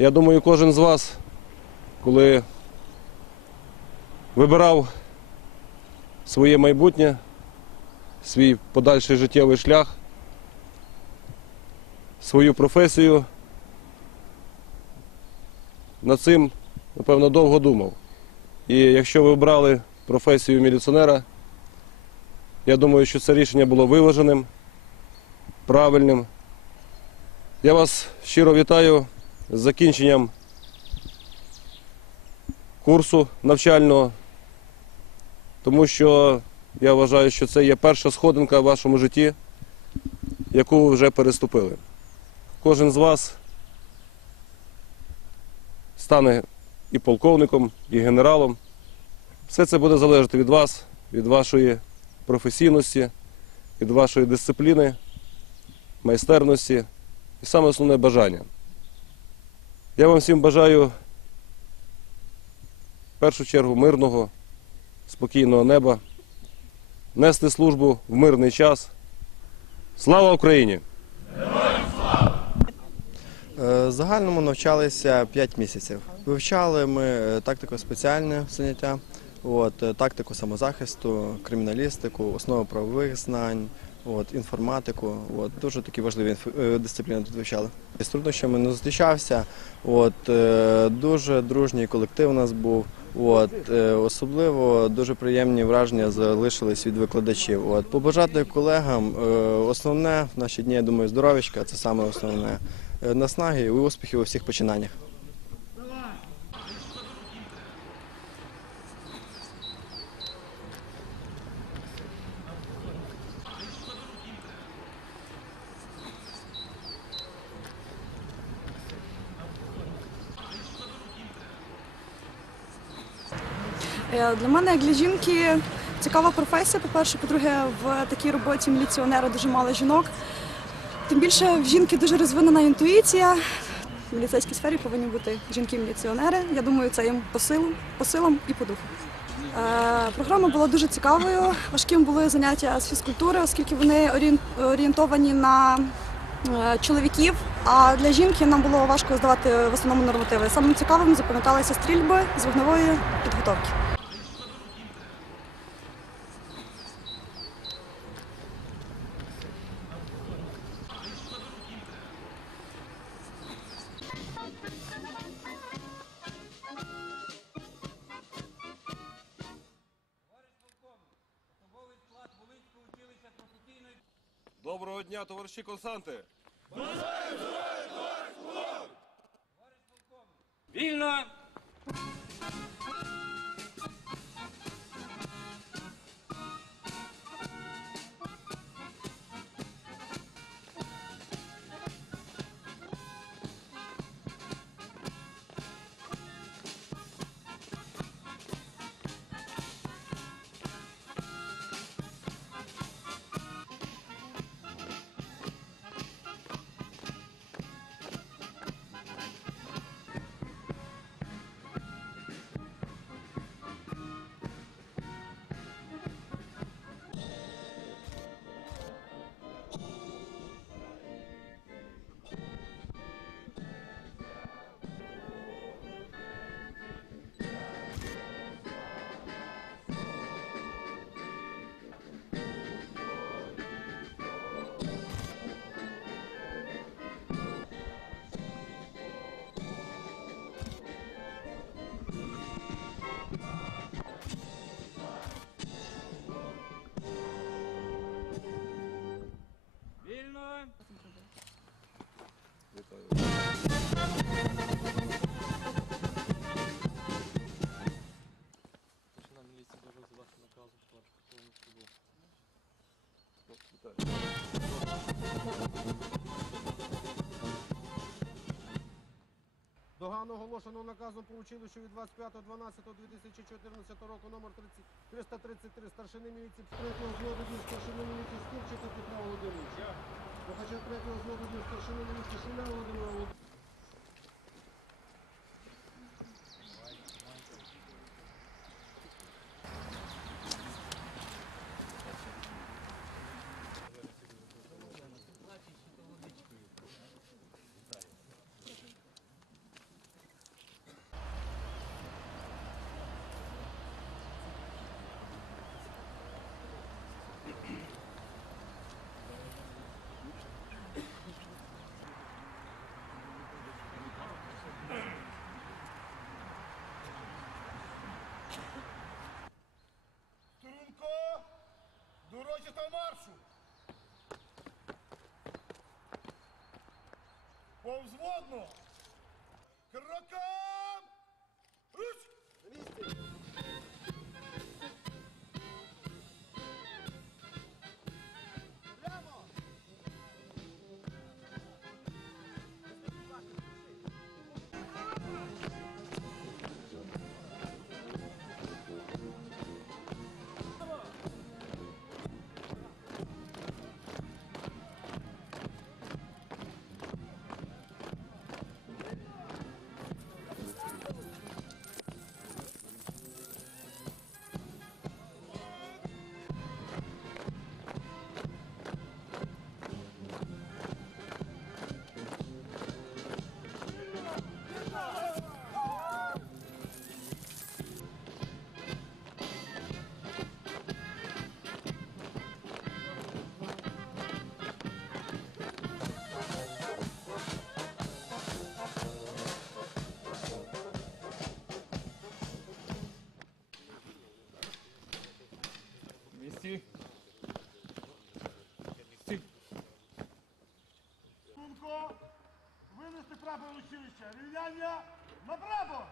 Я думаю, кожен з вас, коли вибирав своє майбутнє, свій подальший життєвий шлях, свою професію, над цим, напевно, довго думав. І якщо ви обрали професію міліціонера, я думаю, що це рішення було виваженим, правильним. Я вас щиро вітаю з закінченням курсу навчального, тому що я вважаю, що це є перша сходинка в вашому житті, яку ви вже переступили. Кожен з вас стане і полковником, і генералом. Все це буде залежати від вас, від вашої професійності, від вашої дисципліни, майстерності і саме основне бажання. Я вам всім бажаю в першу чергу мирного, спокійного неба, нести службу в мирний час. Слава Україні! Е, В загальному навчалися 5 місяців. Вивчали ми е, тактико спеціальне заняття, от, е, тактику самозахисту, криміналістику, основи правових знань, от, інформатику. От, дуже такі важливі е, дисципліни тут вивчали. З труднощами не зустрічався. От, е, дуже дружній колектив у нас був. От, е, особливо дуже приємні враження залишились від викладачів. От, побажати колегам основне в наші дні, я думаю, здоров'ячка це саме основне. Наснаги і успіхів у всіх починаннях. Для мене, як для жінки, цікава професія. По-перше, по-друге, в такій роботі міліціонера дуже мало жінок. Тим більше в жінки дуже розвинена інтуїція. В міліцейській сфері повинні бути жінки-міліціонери. Я думаю, це їм по силам, по силам і по духу. Е, Програма була дуже цікавою. Важким були заняття з фізкультури, оскільки вони орієн- орієнтовані на е, чоловіків. А для жінки нам було важко здавати в основному нормативи. Самим цікавим запам'яталися стрільби з вогневої підготовки. Доброго дня, товариші консанти! полковник! Вільно! Догано оголошено наказом по училищу від 25.12.2014 року номер 30 333 старшини міліції 3 взводу дій старшини міліції Скірчика Петра Володимировича. Слухача 3 взводу дій старшини міліції Шуля Володимира Володимировича. Повзводно! Винести прапор училища! Рівняння на прапор!